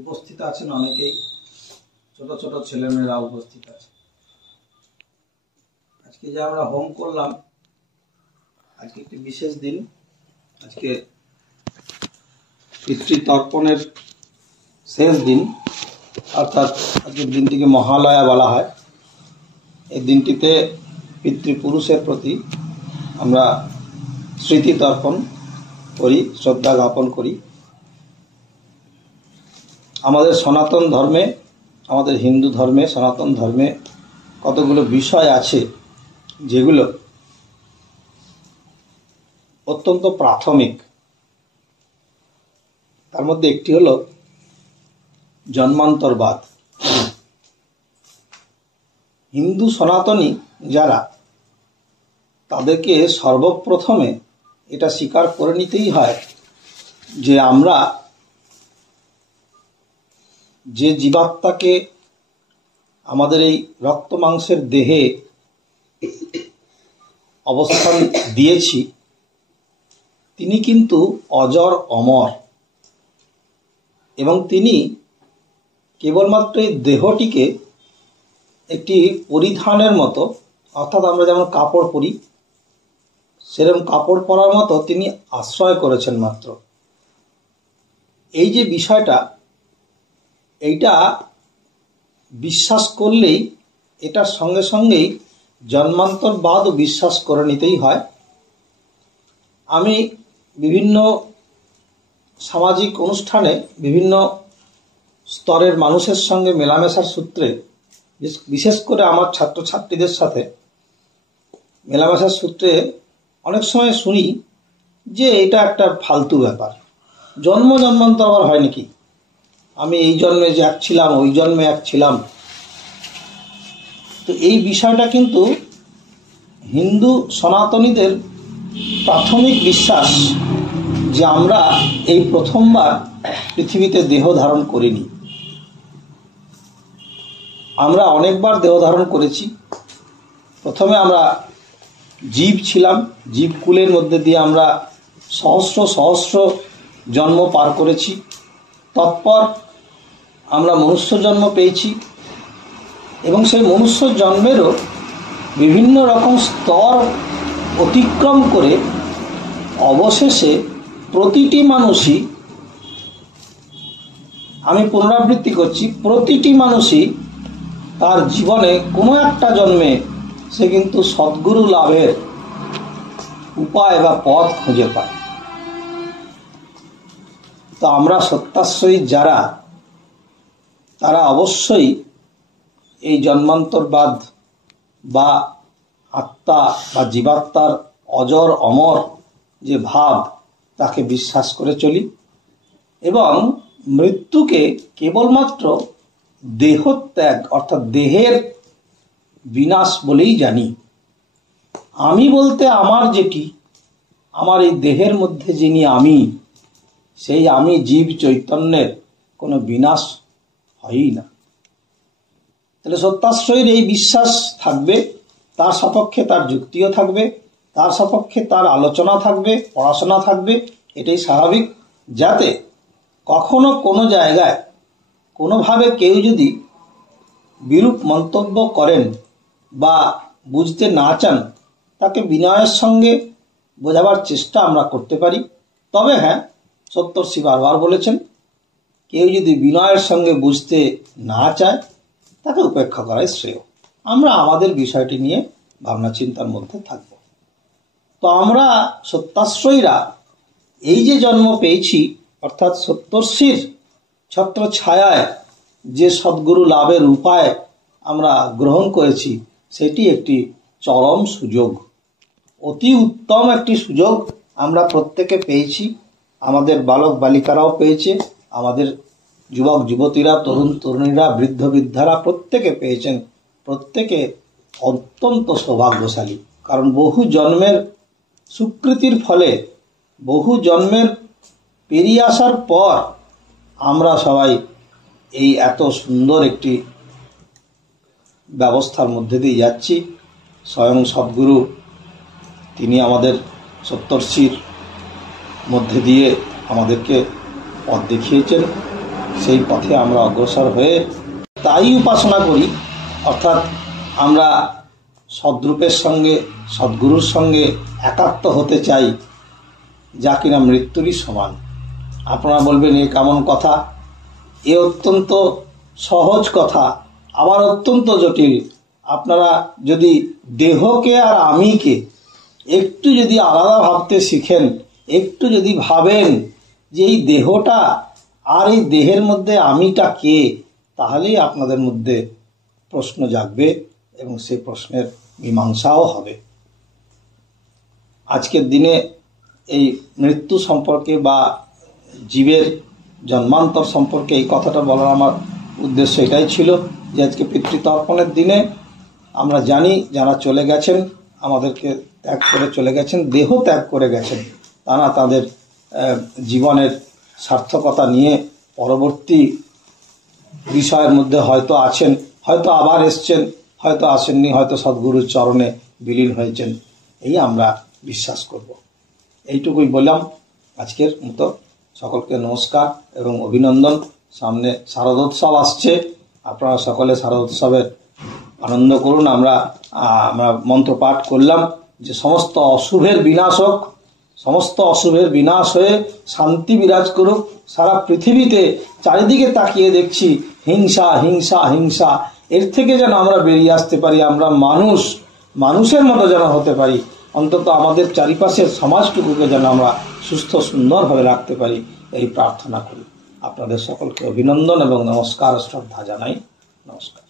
উপস্থিত আছেন অনেকেই, ছোট ছোট ছেলেমেয়েরা উপস্থিত আছে। আজকে যে আমরা হোম করলাম, আজকে একটি বিশেষ দিন। আজকে পিতৃতর্পণের শেষ দিন, অর্থাৎ আজকের দিনটিকে মহালয়া বলা হয়। এই দিনটিতে পিতৃপুরুষের প্রতি আমরা স্মৃতি তর্পণ করি, শ্রদ্ধা জ্ঞাপন করি। আমাদের সনাতন ধর্মে, আমাদের হিন্দু ধর্মে, সনাতন ধর্মে কতগুলো বিষয় আছে যেগুলো অত্যন্ত প্রাথমিক। তার মধ্যে একটি হলো জন্মান্তরবাদ। হিন্দু সনাতনী যারা, তাদেরকে সর্বপ্রথমে এটা স্বীকার করে নিতেই হয় যে আমরা যে জীবাত্মাকে আমাদের এই রক্ত মাংসের দেহে অবস্থান দিয়েছি, তিনি কিন্তু অজর অমর, এবং তিনি কেবলমাত্র এই দেহটিকে একটি পরিধানের মতো, অর্থাৎ আমরা যেমন কাপড় পরি সেরকম কাপড় পরার মতো তিনি আশ্রয় করেছেন মাত্র। এই যে বিষয়টা, এইটা বিশ্বাস করলেই এটার সঙ্গে সঙ্গেই জন্মান্তরবাদও বিশ্বাস করে নিতেই হয়। আমি বিভিন্ন সামাজিক অনুষ্ঠানে বিভিন্ন স্তরের মানুষের সঙ্গে মেলামেশার সূত্রে, বিশেষ করে আমার ছাত্রছাত্রীদের সাথে মেলামেশার সূত্রে অনেক সময় শুনি যে এটা একটা ফালতু ব্যাপার, জন্মান্তর আবার হয় নাকি, আমি এই জন্মে যে এক ছিলাম ওই জন্মে এক ছিলাম। তো এই বিষয়টা কিন্তু হিন্দু সনাতনীদের প্রাথমিক বিশ্বাস যে আমরা এই প্রথমবার পৃথিবীতে দেহ ধারণ করিনি। আমরা অনেকবার দেহ ধারণ করেছি। প্রথমে আমরা জীব ছিলাম, জীবকুলের মধ্যে দিয়ে আমরা সহস্র সহস্র জন্ম পার করেছি। তৎপর আমরা মনুষ্য জন্ম পেয়েছি, এবং সেই মনুষ্য জন্মেরও বিভিন্ন রকম স্তর অতিক্রম করে অবশেষে প্রতিটি মানুষই, আমি পুনরাবৃত্তি করছি, প্রতিটি মানুষই তার জীবনে কোনো একটা জন্মে সে কিন্তু সদ্গুরু লাভের উপায় বা পথ খুঁজে পায়। তো আমরা সত্যাশ্রয়ী যারা, তারা অবশ্যই এই জন্মান্তরবাদ বা আত্মা বা জীবাত্মার অজর অমর যে ভাব, তাকে বিশ্বাস করে চলি, এবং মৃত্যুকে কেবলমাত্র দেহত্যাগ অর্থাৎ দেহের বিনাশ বলেই জানি। আমি বলতে আমার যেটি, আমার এই দেহের মধ্যে যিনি আমি, সেই আমি জীব চৈতন্যের কোনো বিনাশ হয়ই না। তাহলে সত্যাশ্রয়ের এই বিশ্বাস থাকবে, তার সপক্ষে তার যুক্তিও থাকবে, তার সপক্ষে তার আলোচনা থাকবে, পড়াশোনা থাকবে। এটাই স্বাভাবিক, যাতে কখনো কোনো জায়গায় কোনোভাবে কেউ যদি বিরূপ মন্তব্য করেন বা বুঝতে না চান, তাকে বিনয়ের সঙ্গে বোঝাবার চেষ্টা আমরা করতে পারি। তবে হ্যাঁ, সপ্তর্ষি বারবার বলেছেন, কেউ যদি বিনয়ের সঙ্গে বুঝতে না চায়, তাকে উপেক্ষা করাই শ্রেয়। আমরা আমাদের বিষয়টি নিয়ে ভাবনা চিন্তার মধ্যে থাকব। তো আমরা সত্যাশ্রয়ীরা এই যে জন্ম পেয়েছি, অর্থাৎ সপ্তর্ষির ছত্র ছায়ায় যে সদ্গুরু লাভের উপায় আমরা গ্রহণ করেছি, সেটি একটি চরম সুযোগ, অতি উত্তম একটি সুযোগ আমরা প্রত্যেকে পেয়েছি। আমাদের বালক বালিকারাও পেয়েছে, আমাদের যুবক যুবতীরা, তরুণ তরুণীরা, বৃদ্ধ বৃদ্ধারা প্রত্যেকে পেয়েছেন। প্রত্যেকে অত্যন্ত সৌভাগ্যশালী, কারণ বহু জন্মের স্বীকৃতির ফলে, বহু জন্মের পেরিয়ে আসার পর আমরা সবাই এই এত সুন্দর একটি ব্যবস্থার মধ্যে দিয়ে যাচ্ছি। স্বয়ং সদ্গুরু তিনি আমাদের সপ্তর্ষির মধ্যে দিয়ে আমাদেরকে পথ দেখিয়েছেন। সেই পথে আমরা অগ্রসর হয়ে তাই উপাসনা করি, অর্থাৎ আমরা সদ্রূপের সঙ্গে সদ্গুরুর সঙ্গে একাত্ম হতে চাই, যা কিনা মৃত্যুরই সমান। আপনারা বলবেন এ কেমন কথা? এ অত্যন্ত সহজ কথা, আবার অত্যন্ত জটিল। আপনারা যদি দেহকে আর আমিকে একটু যদি আলাদা ভাবতে শিখেন, একটু যদি ভাবেন যে এই দেহটা আর এই দেহের মধ্যে আমিটা কে, তাহলেই আপনাদের মধ্যে প্রশ্ন জাগবে এবং সেই প্রশ্নের মীমাংসাও হবে। আজকের দিনে এই মৃত্যু সম্পর্কে বা জীবের জন্মান্তর সম্পর্কে এই কথাটা বলার আমার উদ্দেশ্য এটাই ছিল যে আজকে পিতৃতর্পণের দিনে আমরা জানি যারা চলে গেছেন, আমাদেরকে ত্যাগ করে চলে গেছেন, দেহ ত্যাগ করে গেছেন, তারা তাদের জীবনের সার্থকতা নিয়ে পরবর্তী বিষয়ের মধ্যে হয়তো আছেন, হয়তো আবার এসছেন, হয়তো আসেননি, হয়তো সদ্গুরুর চরণে বিলীন হয়েছেন, এই আমরা বিশ্বাস করব। এইটুকুই বললাম আজকের মতো। সকলকে নমস্কার এবং অভিনন্দন। সামনে শারদোৎসব আসছে, আপনারা সকলে শারদোৎসবের আনন্দ করুন। আমরা মন্ত্র পাঠ করলাম যে সমস্ত অশুভের বিনাশ হোক, সমস্ত অশুভের বিনাশ হয়ে শান্তি বিরাজ করুক সারা পৃথিবীতে। চারিদিকে তাকিয়ে দেখছি হিংসা হিংসা হিংসা, এর থেকে যেন আমরা বেরিয়ে আসতে পারি, আমরা মানুষের মতো যেন হতে পারি, অন্তত আমাদের চারিপাশের সমাজটুকুকে যেন আমরা সুস্থ সুন্দরভাবে রাখতে পারি, এই প্রার্থনা করি। আপনাদের সকলকে অভিনন্দন এবং নমস্কার, শ্রদ্ধা জানাই। নমস্কার।